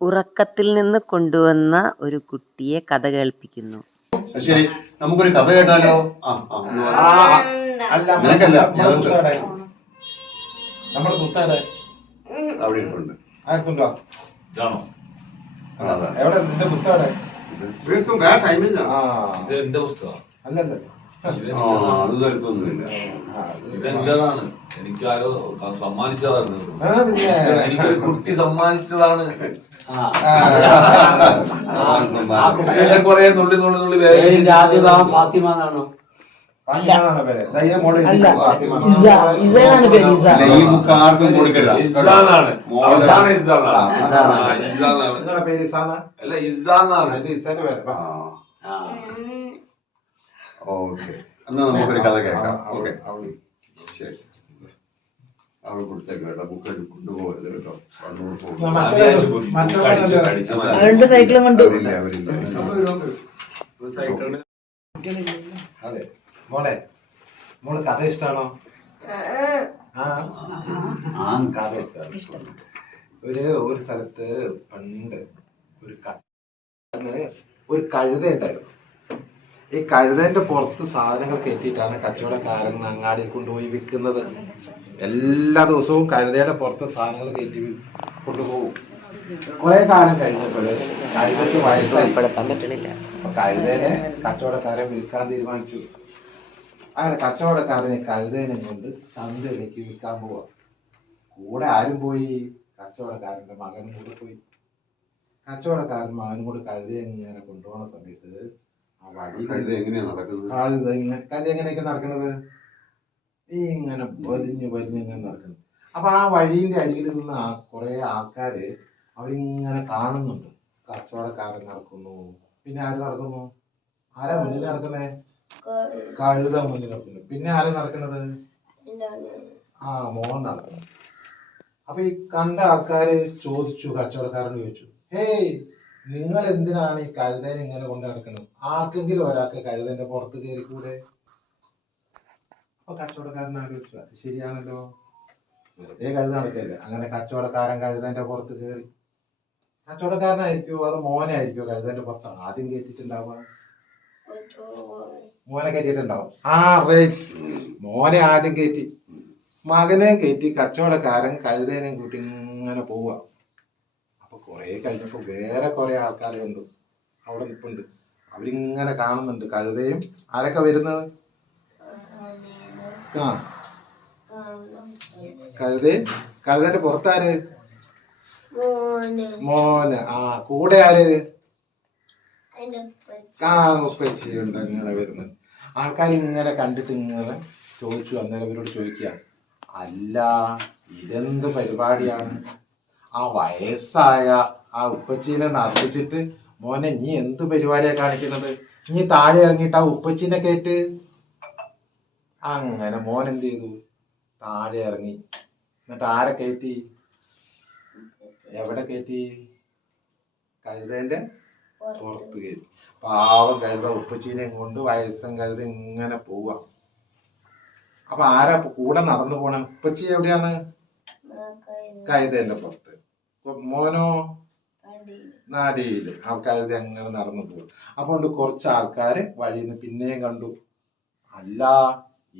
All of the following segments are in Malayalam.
ഉറക്കത്തിൽ നിന്ന് കൊണ്ടുവന്ന ഒരു കുട്ടിയെ കഥ കേൾപ്പിക്കുന്നു. ശരി, നമുക്കൊരു കഥ കേട്ടാലോ? നിനക്കല്ല, നമ്മുടെ പുസ്തകം അവിടെ ഇരിപ്പുണ്ട്. എവിടെ നിന്റെ പുസ്തകം? ടൈമില്ല. അല്ലല്ല, അത് തരത്തൊന്നുമില്ല. ഇതെന്റേതാണ്. എനിക്കാരോ സമ്മാനിച്ചതാണ്. എനിക്കൊരു കുട്ടി സമ്മാനിച്ചതാണ്. ആ കുട്ടിയുടെ കുറെ നുള്ളി നുള്ളി നുള്ളി ഫാത്തിമ എന്നാണോ? ആർക്കും കൊടുക്കില്ല. ഇസാനാണ്. അവസാനം ഇസാനാണ്. പേര് ഇസാന? അല്ല, ഇസാനാണ്. ഇസാന്റെ പേര്. ഓക്കെ, എന്നാ നമുക്കൊരു കഥ കേൾക്കാം. ഓക്കെ, ശരി. അവൾ കൊടുത്തേക്ക് കേട്ടോ, ബുക്ക് കൊണ്ടുപോകരുത് കേട്ടോ. രണ്ട് സൈക്കിളും കൊണ്ട് അതെ. മോള് കഥ ഇഷ്ടാണോ? കഥ ഇഷ്ടമാണ്. ഒരു സ്ഥലത്ത് പണ്ട് ഒരു കഴുത ഉണ്ടായിരുന്നു. ഈ കഴുതന്റെ പുറത്ത് സാധനങ്ങൾ കയറ്റിയിട്ടാണ് കച്ചവടക്കാരൻ അങ്ങാടിയിൽ കൊണ്ടുപോയി വിൽക്കുന്നത്. എല്ലാ ദിവസവും കഴുതയുടെ പുറത്ത് സാധനങ്ങൾ കയറ്റി കൊണ്ടുപോകും. കുറെ കാലം കഴിഞ്ഞപ്പോൾ കഴുതയ്ക്ക് വയസ്സായി. അപ്പൊ കഴുതേനെ കച്ചവടക്കാരൻ വിൽക്കാൻ തീരുമാനിച്ചു. അങ്ങനെ കച്ചവടക്കാരനെ കഴുതേനെ കൊണ്ട് ചന്തയിലേക്ക് വിൽക്കാൻ പോവാ. കൂടെ ആരും പോയി? കച്ചവടക്കാരന്റെ മകനും കൂടെ പോയി. കച്ചവടക്കാരൻ മകനും കൂടെ കഴുതയെ ഇങ്ങനെ കൊണ്ടുപോകുന്ന സമയത്ത് ആ വഴി കഴുത എങ്ങനെയാ നടക്കുന്നത്? കഴുത എങ്ങനെയൊക്കെ നടക്കണത്? ഇങ്ങനെ വലിഞ്ഞ് ഇങ്ങനെ നടക്കുന്നത്. അപ്പൊ ആ വഴീന്റെ അരികിൽ നിന്ന് കുറെ ആൾക്കാര് അവരിങ്ങനെ കാണുന്നുണ്ട്. കച്ചവടക്കാരൻ നടക്കുന്നു. പിന്നെ ആര് നടക്കുന്നു? ആരാ മുന്നിൽ നടക്കുന്നേ? കഴുത മുന്നിൽ നടക്കുന്നു. പിന്നെ ആരാ നടക്കുന്നത്? മോൻ നടക്കുന്നു. അപ്പൊ ഈ കണ്ട ആൾക്കാര് ചോദിച്ചു, കച്ചവടക്കാരൻ ചോദിച്ചു, ഹേയ്, നിങ്ങൾ എന്തിനാണ് ഈ കഴുതേനെ ഇങ്ങനെ കൊണ്ട് നടക്കുന്നത്? ആർക്കെങ്കിലും ഒരാൾക്ക് കഴുതന്റെ പുറത്ത് കയറിക്കൂടെ? അപ്പൊ കച്ചവടക്കാരൻ ആലോചിച്ചു, അത് ശരിയാണല്ലോ, വെറുതെ കഴുത നടക്കല്ലേ. അങ്ങനെ കച്ചവടക്കാരൻ കഴുതന്റെ പുറത്ത് കയറി. കച്ചവടക്കാരനായിരിക്കോ അത് മോനായിരിക്കോ കഴുതന്റെ പുറത്ത് ആദ്യം കയറ്റിട്ടുണ്ടാവുക? മോനെ കയറ്റിയിട്ടുണ്ടാവും. മോനെ ആദ്യം കയറ്റി, മകനെ കയറ്റി കച്ചവടക്കാരൻ കഴുതേനെയും കൂട്ടി ഇങ്ങനെ പോവുക. അപ്പൊ കുറെ കഴിഞ്ഞപ്പോ വേറെ കുറെ ആൾക്കാരെ കണ്ടു. അവിടെ നിൽപ്പുണ്ട്. അവരിങ്ങനെ കാണുന്നുണ്ട് കഴുതയും. ആരൊക്കെ വരുന്നത്? കഴുതന്റെ പുറത്താര്? മോന്. കൂടെ ആര്? ഉപ്പച്ചിയുണ്ട്. അങ്ങനെ വരുന്നത് ആൾക്കാർ ഇങ്ങനെ കണ്ടിട്ട് ഇങ്ങനെ ചോദിച്ചു. അന്നേരം ഇവരോട് ചോദിക്കുക, അല്ല, ഇതെന്ത് പരിപാടിയാണ്? ആ വയസ്സായ ആ ഉപ്പച്ചീനെ നടത്തിച്ചിട്ട് മോനെ നീ എന്ത് പരിപാടിയാ കാണിക്കുന്നത്? നീ താഴെ ഇറങ്ങിയിട്ട് ആ ഉപ്പച്ചീനെ കയറ്റ്. അങ്ങനെ മോൻ എന്ത് ചെയ്തു? താഴെ ഇറങ്ങി. എന്നിട്ട് ആരെ കയറ്റി? എവിടെ കയറ്റി? കഴുതേന്റെ പുറത്ത് കയറ്റി. പാവം കഴുത ഉപ്പച്ചീനെയും കൊണ്ട് വയസ്സം കഴുത ഇങ്ങനെ പോവാ. അപ്പൊ ആരാ കൂടെ നടന്നു പോണ? ഉപ്പച്ചി എവിടെയാണ്? കഴുതേന്റെ പുറത്ത്. മോനോ? നാടിയില്. ആ കഴുത അങ്ങനെ നടന്നു പോകും. അപ്പോണ്ട് കുറച്ച് ആൾക്കാര് വഴിയിൽ നിന്ന് പിന്നെയും കണ്ടു. അല്ല,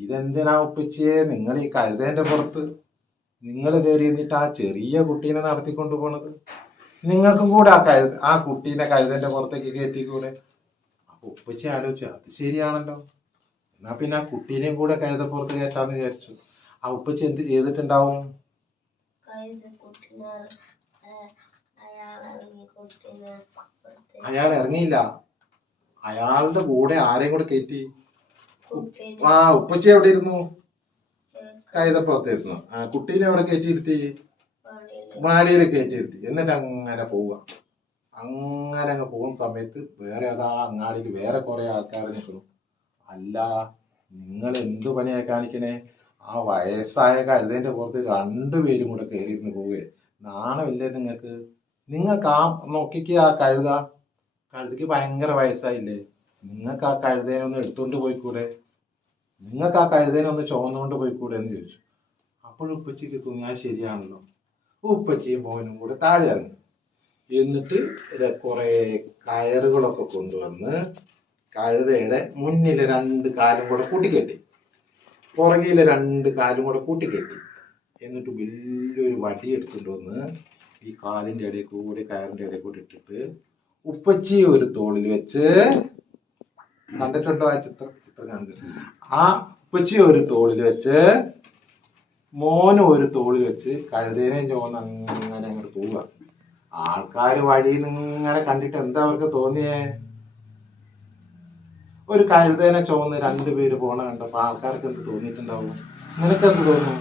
ഇതെന്തിനാ ഉപ്പച്ചിയെ നിങ്ങൾ ഈ കഴുതേന്റെ പുറത്ത് നിങ്ങൾ കയറി എന്നിട്ട് ആ ചെറിയ കുട്ടീനെ നടത്തിക്കൊണ്ടു പോണത്? നിങ്ങൾക്കും കൂടെ ആ കുട്ടീനെ കഴുതന്റെ പുറത്തേക്ക് കയറ്റിക്കൂടെ? അപ്പൊ ഉപ്പച്ചി ആലോചിച്ചു, അത് ശരിയാണല്ലോ, എന്നാ പിന്നെ ആ കുട്ടീനെയും കൂടെ കഴുതപ്പുറത്ത് കയറ്റാന്ന് വിചാരിച്ചു. ആ ഉപ്പച്ചി എന്ത് ചെയ്തിട്ടുണ്ടാവും? അയാൾ ഇറങ്ങിയില്ല. അയാളുടെ കൂടെ ആരെയും കൂടെ കയറ്റി. ഉപ്പച്ചി എവിടെ ഇരുന്നു? കഴുതപ്പുറത്തിരുന്നു. കുട്ടീനെ എവിടെ കയറ്റിയിരുത്തി? മാടിയിൽ കയറ്റിയിരുത്തി. എന്നിട്ട് അങ്ങനെ പോവുക. അങ്ങനെ അങ്ങ് പോകുന്ന സമയത്ത് വേറെ അതാ അങ്ങാടിയിൽ വേറെ കുറെ ആൾക്കാർ നിൽക്കുന്നു. അല്ല, നിങ്ങൾ എന്തു പണിയാ കാണിക്കണേ? ആ വയസ്സായ കഴുതേന്റെ പുറത്ത് രണ്ടുപേരും കൂടെ കയറിയിരുന്ന് പോവേ. നാണമില്ലേ നിങ്ങൾക്ക്? നിങ്ങൾക്ക് നോക്കിക്ക് ആ കഴുതയ്ക്ക് ഭയങ്കര വയസ്സായില്ലേ? നിങ്ങൾക്ക് ആ കഴുതേനെ ഒന്ന് എടുത്തുകൊണ്ട് പോയിക്കൂടെ? നിങ്ങൾക്ക് ആ കഴുതേനെ ഒന്ന് ചുവന്നുകൊണ്ട് പോയിക്കൂടെ എന്ന് ചോദിച്ചു. അപ്പോഴും ഉപ്പച്ചിക്ക് തോന്നി, ആ ശരിയാണല്ലോ. ഉപ്പച്ചിയും മോനും കൂടെ താഴെ ഇറങ്ങി. എന്നിട്ട് കുറെ കയറുകളൊക്കെ കൊണ്ടുവന്ന് കഴുതയുടെ മുന്നിലെ 2 കാലും കൂടെ കൂട്ടിക്കെട്ടി, പുറകിലെ 2 കാലും കൂടെ കൂട്ടിക്കെട്ടി. എന്നിട്ട് വലിയൊരു വടി എടുത്തിട്ട് വന്ന് ഈ കാലിന്റെ ഇടയിൽ കൂടി കയറിന്റെ ഇടയിൽ കൂടി ഇട്ടിട്ട് ഉപ്പച്ചി ഒരു തോളിൽ വെച്ച്, കണ്ടിട്ടുണ്ടോ ആ ചിത്രം കണ്ടിട്ട്? ആ ഉപ്പച്ചി ഒരു തോളിൽ വെച്ച് മോനും ഒരു തോളിൽ വെച്ച് കഴുതേനെയും ചോന്ന് അങ്ങനെ അങ്ങോട്ട് പോവുക. ആൾക്കാർ വഴിയിൽ നിന്ന് ഇങ്ങനെ കണ്ടിട്ട് എന്താ അവർക്ക് തോന്നിയേ? ഒരു കഴുതേനെ ചോന്ന് 2 പേര് പോണ കണ്ടപ്പോ ആൾക്കാർക്ക് എന്ത് തോന്നിയിട്ടുണ്ടാവും? നിനക്കെന്ത് തോന്നും?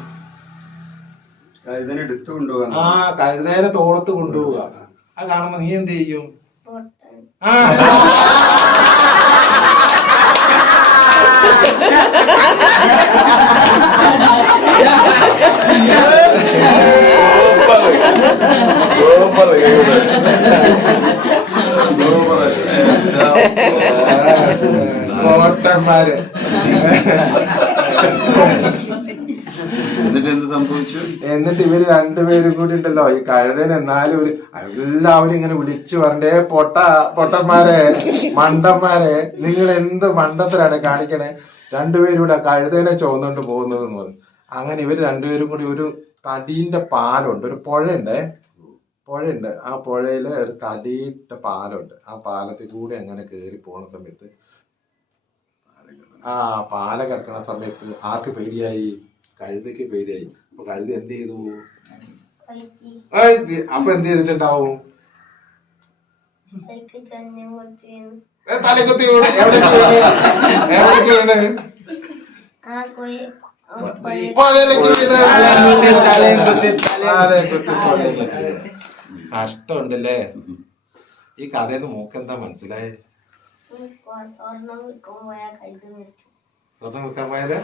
കഴുതനെ എടുത്തു കൊണ്ടുപോകാൻ. ആ, കഴുതേനെ തോളത്ത് കൊണ്ടുപോവുക. അത് കാണുമ്പോ നീ എന്ത് ചെയ്യും? ഓട്ടന്മാര്. എന്നിട്ട് എന്ത് സംഭവിച്ചു? എന്നിട്ട് ഇവര് 2 പേരും കൂടി ഉണ്ടല്ലോ ഈ കഴുതന്, എന്നാലും എല്ലാവരും ഇങ്ങനെ വിളിച്ചു പറഞ്ഞേ, പൊട്ടന്മാരെ, മണ്ടന്മാരെ, നിങ്ങൾ എന്ത് മണ്ടത്തിലാണ് കാണിക്കണേ? 2 പേരൂടെ കഴുതേനെ ചോന്നുകൊണ്ട് പോകുന്നത് എന്ന് പറഞ്ഞു. അങ്ങനെ ഇവര് 2 പേരും കൂടി ഒരു തടീന്റെ പാലമുണ്ട്, ഒരു പുഴയുണ്ട്. ആ പുഴയില് ഒരു തടിയിട്ട പാലമുണ്ട്. ആ പാലത്തിൽ കൂടി അങ്ങനെ കയറി പോണ സമയത്ത്, ആ പാല കിടക്കണ സമയത്ത് ആർക്ക് പേടിയായി? കഴുതയ്ക്ക് പേടിയായി. അപ്പൊ കഴുത എന്ത് ചെയ്തു? അപ്പൊ എന്ത് ചെയ്തിട്ടുണ്ടാവും? തലക്കുത്തി വീണ്. എവിടേക്ക് വീണ്? പുഴയിലേക്ക് വീണ്. കഷ്ടമുണ്ടല്ലേ? ഈ കഥയിൽ മൂക്കെന്താ മനസ്സിലായേ? സ്വർണം വിൽക്കാൻ പോയത്?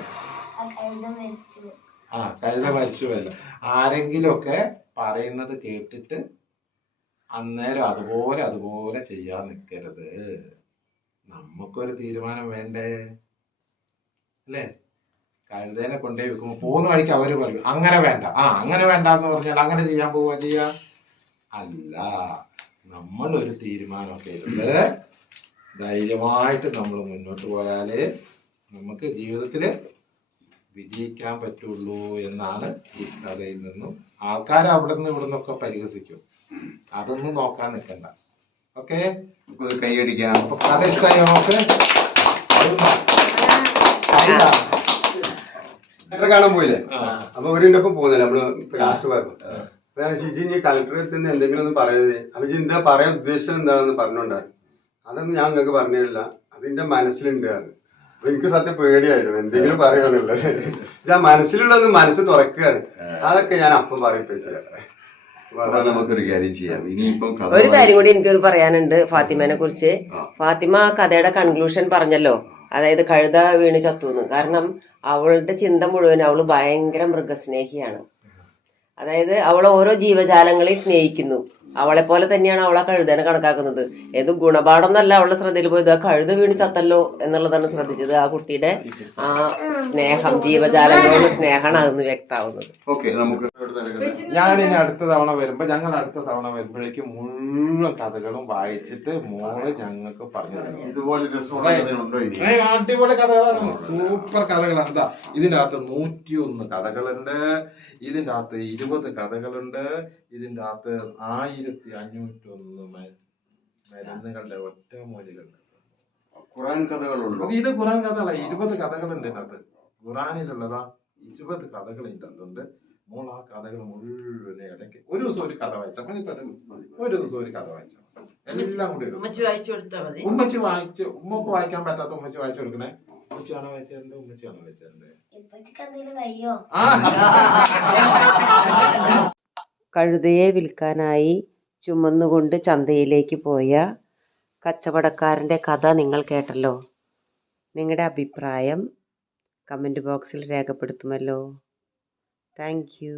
ആ, കഴുത മരിച്ചു പോയല്ലോ. ആരെങ്കിലും ഒക്കെ പറയുന്നത് കേട്ടിട്ട് അന്നേരം അതുപോലെ ചെയ്യാൻ നിൽക്കരുത്. നമുക്കൊരു തീരുമാനം വേണ്ടേ? അല്ലേ? കഴുതേനെ കൊണ്ടുപോയി വെക്കുമ്പോ പോകുന്ന വഴിക്ക് അവര് പറയും അങ്ങനെ വേണ്ട, അങ്ങനെ വേണ്ടെന്ന് പറഞ്ഞാൽ അങ്ങനെ ചെയ്യാൻ പോവുക ചെയ്യാ? അല്ല, നമ്മളൊരു തീരുമാനമൊക്കെ എടുത്ത് ധൈര്യമായിട്ട് നമ്മൾ മുന്നോട്ട് പോയാലേ നമുക്ക് ജീവിതത്തില് വിജയിക്കാൻ പറ്റുള്ളൂ എന്നാണ് ഈ കഥയിൽ നിന്നും. ആൾക്കാർ അവിടെ നിന്ന് ഇവിടെ നിന്നൊക്കെ പരിഹസിക്കും, അതൊന്നും നോക്കാൻ നിൽക്കണ്ട. ഓക്കെ, കൈയടിക്കാം. അപ്പൊ കഥ ഇഷ്ടമായി നമുക്ക് കാണാൻ പോയില്ലേ? അപ്പൊ അവരുടെ ഒപ്പം പോകുന്നില്ല, നമ്മള് ലാസ്റ്റ് പറഞ്ഞു ഷിജി ഇനി കളക്ടറെ അടുത്ത് നിന്ന് എന്തെങ്കിലും ഒന്ന് പറയുന്നത്. അപ്പൊ എന്താ പറയാൻ ഉദ്ദേശം എന്താന്ന് പറഞ്ഞോണ്ടായിരുന്നു. അതൊന്നും ഞാൻ നിങ്ങൾക്ക് പറഞ്ഞില്ല, അതിന്റെ മനസ്സിലുണ്ട്. അപ്പൊ എനിക്ക് സത്യം പേടിയായിരുന്നു എന്തെങ്കിലും പറയാന്നുള്ളത്. ഞാൻ മനസ്സിലുള്ളതൊന്ന് മനസ്സ് തുറക്കുകയാണ്. അതൊക്കെ ഞാൻ അപ്പം പറയിപ്പിച്ചത്. നമുക്കൊരു കാര്യം ചെയ്യാം. ഇനിയിപ്പം ഒരു കാര്യം കൂടി എനിക്കൊരു പറയാനുണ്ട് ഫാത്തിമേനെ കുറിച്ച്. ഫാത്തിമ ആ കഥയുടെ കൺക്ലൂഷൻ പറഞ്ഞല്ലോ, അതായത് കഴുത വീണ് ചത്തുന്ന്. കാരണം അവളുടെ ചിന്ത മുഴുവൻ അവള് ഭയങ്കര മൃഗസ്നേഹിയാണ്. അതായത് അവൾ ഓരോ ജീവജാലങ്ങളെയും സ്നേഹിക്കുന്നു. അവളെ പോലെ തന്നെയാണ് അവളെ കഴുതനെ കണക്കാക്കുന്നത്. ഏത് ഗുണപാഠം എന്നല്ല അവളുടെ ശ്രദ്ധയിൽ പോയത്, ആ കഴുത വീണ് ചത്തല്ലോ എന്നുള്ളതാണ് ശ്രദ്ധിച്ചത്. ആ കുട്ടിയുടെ ആ സ്നേഹം, ജീവജാലങ്ങളോട് സ്നേഹമാണ് അതെന്ന് വ്യക്തമാവുന്നത്. ഞാനിനി അടുത്ത തവണ വരുമ്പോ, ഞങ്ങൾ അടുത്ത തവണ വരുമ്പോഴേക്കും മുഴുവൻ കഥകളും വായിച്ചിട്ട് മോള് ഞങ്ങൾക്ക് പറഞ്ഞു തരും. ഇതുപോലെ അടിപൊളി കഥകളാണ്, സൂപ്പർ കഥകളാണ്. ഇതാ ഇതിന്റെ അകത്ത് 101 കഥകളുണ്ട്, ഇതിന്റെ അകത്ത് 20 കഥകളുണ്ട്, ഇതിന്റെ അകത്ത് 1501 മരുന്നുകളുടെ ഒറ്റമൂലികളുണ്ട്. ഖുറാൻ കഥകളുണ്ട്. ഇത് ഖുറാൻ കഥകളാ. 20 കഥകളുണ്ട് ഇതിനകത്ത്. ഖുറാനിലുള്ളതാ 20 കഥകൾ ഇതിന്റെ അകത്തുണ്ട്. മോൾ ആ കഥകൾ മുഴുവൻ ഇടയ്ക്ക് ഒരു ദിവസം ഒരു കഥ വായിച്ചാൽ മതി. ഒരു ദിവസം ഒരു കഥ വായിച്ചാൽ എല്ലാം കൂടി ഉമ്മക്ക് വായിക്കാൻ പറ്റാത്ത ഉമ്മച്ചി വായിച്ചു കൊടുക്കണേ. ഉമ്മച്ചിയാണോ വായിച്ചത്? ഉമ്മച്ചിയാണോ വായിച്ചത്? കഴുതയെ വിൽക്കാനായി ചുമന്നുകൊണ്ട് ചന്തയിലേക്ക് പോയ കച്ചവടക്കാരൻ്റെ കഥ നിങ്ങൾ കേട്ടല്ലോ. നിങ്ങളുടെ അഭിപ്രായം കമൻറ്റ് ബോക്സിൽ രേഖപ്പെടുത്തുമല്ലോ. Thank you.